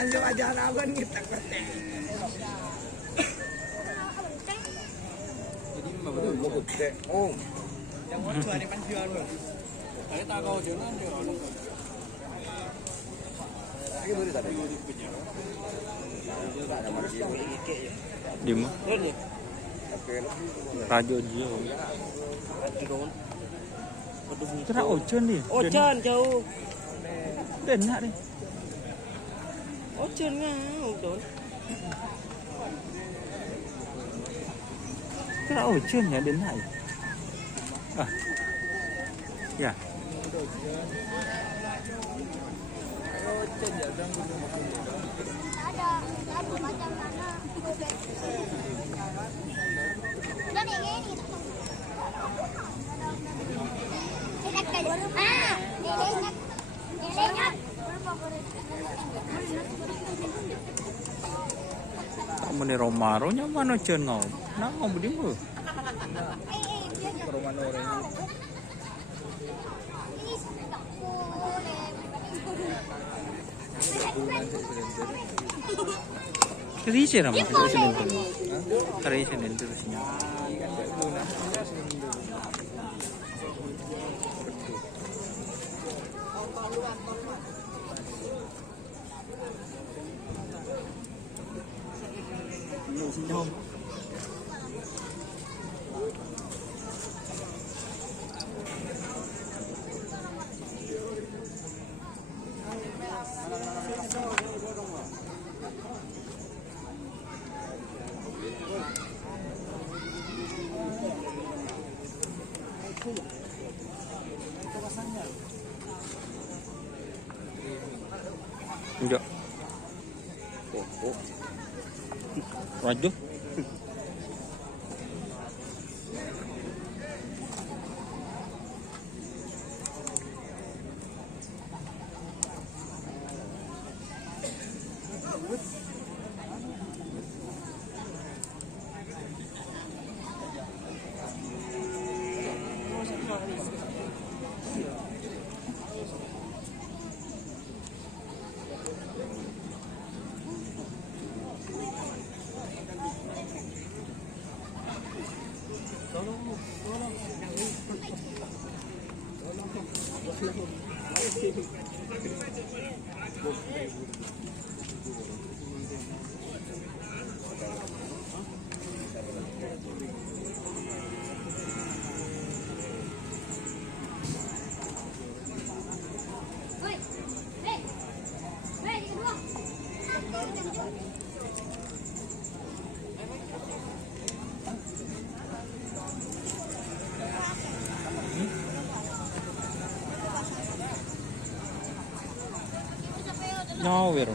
Anjir aja rawan kita kete. Jadi betul betul. Oh. Yang mau jual pan jual loh. Saya tak kau jualan dia. Ini baru tadi. Di mana? Radio Jio. Kira ojon nih. Ojon jauh. Enak nih. Ojon ngau don. Kira ojon ya enak ya. Ah. Ya. Ojon ya dong. Ada macam mana? Dan ini. Kamu ni Romaro nya mana jen ngau? Nak ngau budi mu? Romano orang. Kali sih ramai terus ni. Kali sih ni terusnya. Senyum. Enggak. Oh. Raju. Nyawer.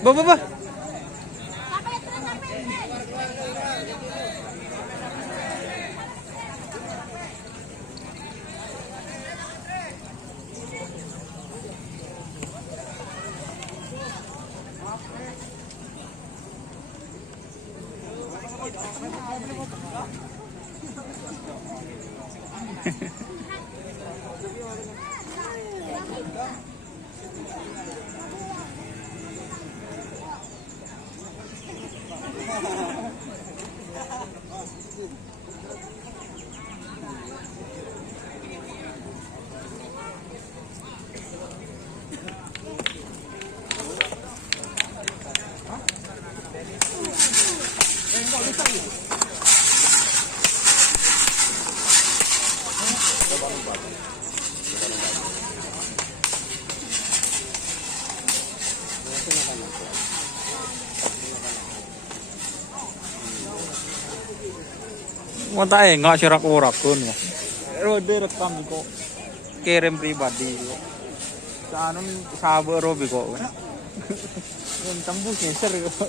Ba. Mau tak nggak sirak urakun ya. Rode rekam kok kirim pribadi kok. Sanun sabar robi kok. Yang tembus ngeser kok.